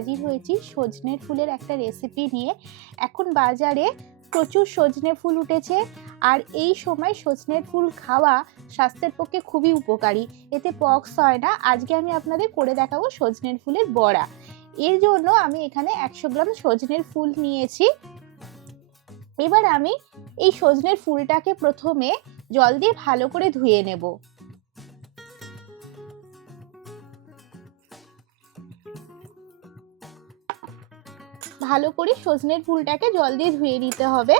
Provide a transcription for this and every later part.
হাজির হয়েছি সজনের ফুলের একটা রেসিপি নিয়ে। এখন বাজারে প্রচুর সজনে ফুল উঠেছে, আর এই সময় সজনের ফুল খাওয়া স্বাস্থ্যের পক্ষে খুবই উপকারী, এতে পক্স হয় না। আজকে আমি আপনাদের করে দেখাবো সজনের ফুলের বড়া। এর জন্য আমি এখানে 100 গ্রাম সজনের ফুল নিয়েছি। এবার আমি এই সজনের ফুলটাকে প্রথমে জল দিয়ে ভালো করে ধুয়ে নেব। ভালো করে সজনের ফুলটাকে জল দিয়ে ধুয়ে নিতে হবে।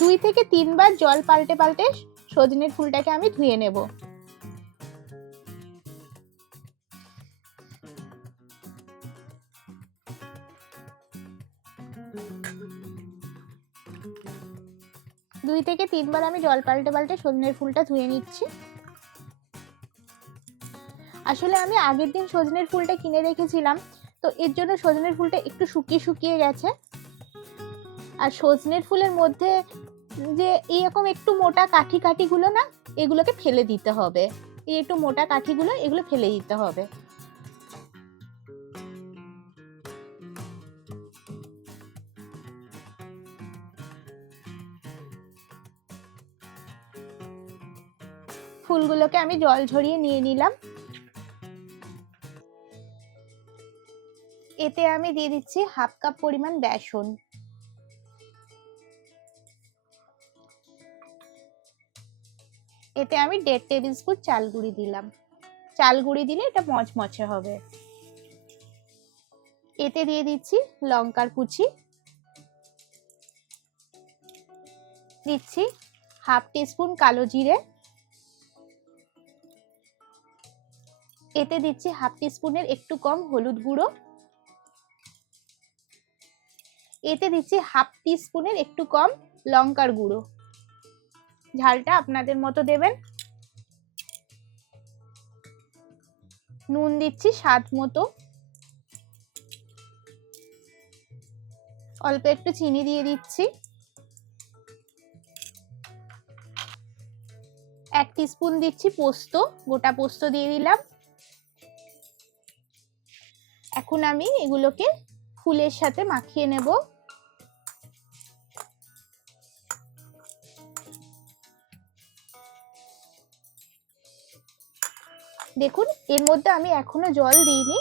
দুই থেকে তিনবার জল পাল্টে পাল্টে সজনের ফুলটাকে আমি ধুয়ে নেব। দুই থেকে তিনবার আমি জল পাল্টে পাল্টে সজনের ফুলটা ধুয়ে নিচ্ছি। আসলে আমি আগের দিন সজনের ফুলটা কিনে রেখেছিলাম, তো এর জন্য সজনের ফুলটা একটু শুকিয়ে শুকিয়ে গেছে। আর সজনের ফুলের মধ্যে যে এইরকম একটু মোটা কাঠি কাঠিগুলো না, এগুলোকে ফেলে দিতে হবে। এই একটু মোটা কাঠিগুলো, এগুলো ফেলে দিতে হবে। ফুলগুলোকে আমি জল ঝরিয়ে নিয়ে নিলাম। এতে আমি দিয়ে দিচ্ছি হাফ কাপ পরিমাণ বেসন। এতে আমি 1.5 টেবিল স্পুন চাল গুঁড়ি দিলাম। চাল গুঁড়ি দিলে এটা মচমচে হবে। এতে দিয়ে দিচ্ছি লঙ্কার কুচি, দিচ্ছি হাফ টিস্পুন কালো জিরে, এতে দিচ্ছি হাফ টিস্পুনের একটু কম হলুদ গুঁড়ো, এতে দিচ্ছি হাফ টিস্পুনের একটু কম লঙ্কার গুঁড়ো। ঝালটা আপনাদের মতো দেবেন। নুন দিচ্ছি স্বাদ মতো, অল্প একটু চিনি দিয়ে দিচ্ছি, 1 টিস্পুন দিচ্ছি পোস্ত, গোটা পোস্ত দিয়ে দিলাম। এখন আমি এগুলোকে ফুলের সাথে মাখিয়ে নেব। দেখুন এর মধ্যে আমি এখনো জল দিইনি,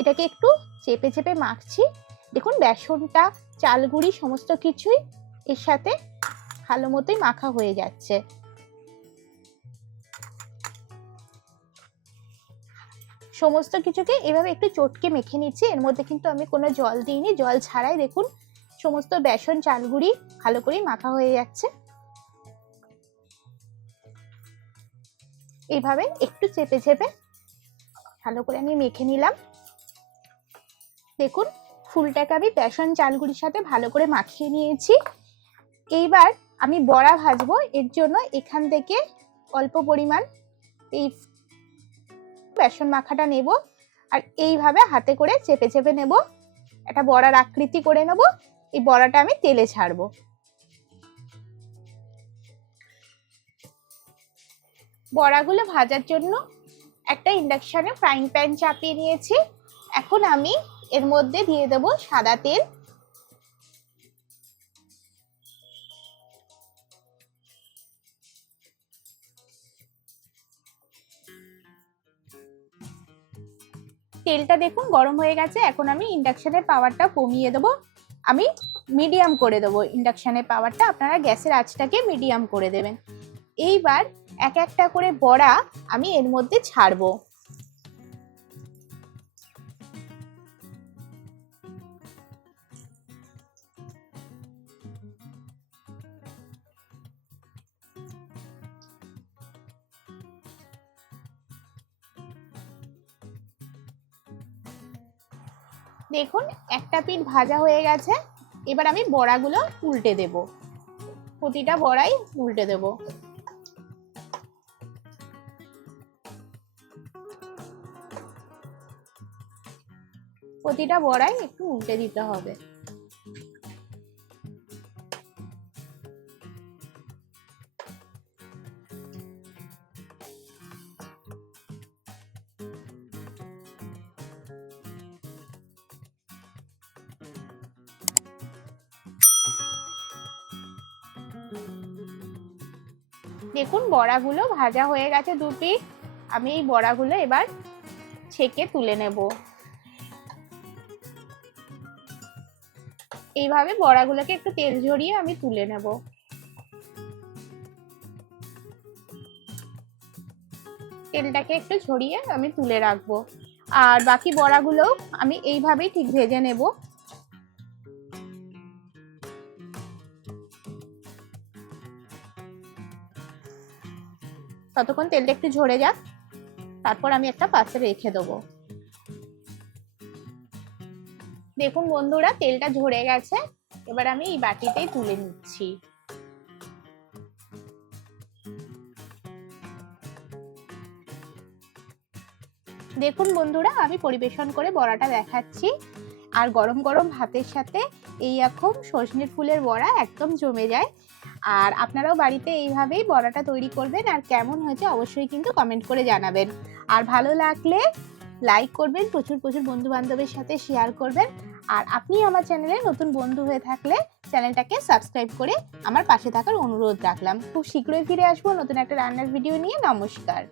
এটাকে একটু চেপে চেপে মাখছি। দেখুন বেসনটা, চালগুঁড়ি সমস্ত কিছুই এর সাথে ভালো মতোই মাখা হয়ে যাচ্ছে। সমস্ত কিছুকে এভাবে একটু চটকে মেখে নিচ্ছি। এর মধ্যে কিন্তু আমি কোনো জল দিইনি, জল ছাড়াই দেখুন সমস্ত বেসন চালগুঁড়ি ভালো করে মাখা হয়ে যাচ্ছে। এইভাবে একটু চেপে চেপে ভালো করে আমি মেখে নিলাম। দেখুন ফুলটাকে আমি বেসন চালগুঁড়ির সাথে ভালো করে মাখিয়ে নিয়েছি। এইবার আমি বড়া ভাজবো। এর জন্য এখান থেকে অল্প পরিমাণ এই বেসন মাখাটা নেব, আর এইভাবে হাতে করে চেপে চেপে নেব, একটা বড়ার আকৃতি করে নেব। এই বড়াটা আমি তেলে ছাড়বো। বড়াগুলো ভাজার জন্য একটা ইন্ডাকশনে ফ্রাইং প্যান চাপিয়ে নিয়েছি। এখন আমি এর মধ্যে দিয়ে দেব সাদা তেল। তেলটা দেখুন গরম হয়ে গেছে। এখন আমি ইন্ডাকশনের পাওয়ারটা কমিয়ে দেবো, আমি মিডিয়াম করে দেবো ইন্ডাকশনের পাওয়ারটা। আপনারা গ্যাসের আঁচটাকে মিডিয়াম করে দেবেন। এইবার এক একটা করে বড়া আমি এর মধ্যে ছাড়বো। দেখুন একটা পিঠ ভাজা হয়ে গেছে। এবার আমি বড়াগুলো উল্টে দেব, প্রতিটা বড়াই উল্টে দেব। প্রতিটা বড়াই একটু উল্টে দিতে হবে। দেখুন বড়াগুলো ভাজা হয়ে গেছে 2 পিঠ। আমি এই বড়াগুলো এবার ছেঁকে তুলে নেব। এইভাবে বড়াগুলোকে একটু তেল ঝরিয়ে আমি তুলে নেব। তেলটাকে একটু ঝরিয়ে আমি তুলে রাখবো। আর বাকি বড়াগুলো আমি এইভাবেই ঠিক ভেজে নেব। ততক্ষণ তেলটা একটু ঝরে যাক, তারপর আমি একটা পাত্রে রেখে দেবো। দেখুন বন্ধুরা, তেলটা ঝরে গেছে। এবার আমি এই বাটিতেই তুলে নিচ্ছি। দেখুন বন্ধুরা, আমি পরিবেশন করে বড়াটা দেখাচ্ছি। আর গরম গরম ভাতের সাথে এই রকম সজনে ফুলের বড়া একদম জমে যায়। আর আপনারাও বাড়িতে এইভাবেই বড়াটা তৈরি করবেন, আর কেমন হয়েছে অবশ্যই কিন্তু কমেন্ট করে জানাবেন। আর ভালো লাগলে লাইক করবেন, প্রচুর প্রচুর বন্ধু বান্ধবের সাথে শেয়ার করবেন। আর আপনি আমার চ্যানেলে নতুন বন্ধু হয়ে থাকলে চ্যানেলটাকে সাবস্ক্রাইব করে আমার পাশে থাকার অনুরোধ রাখলাম। খুব শীঘ্রই ফিরে আসবো নতুন একটা রান্নার ভিডিও নিয়ে। নমস্কার।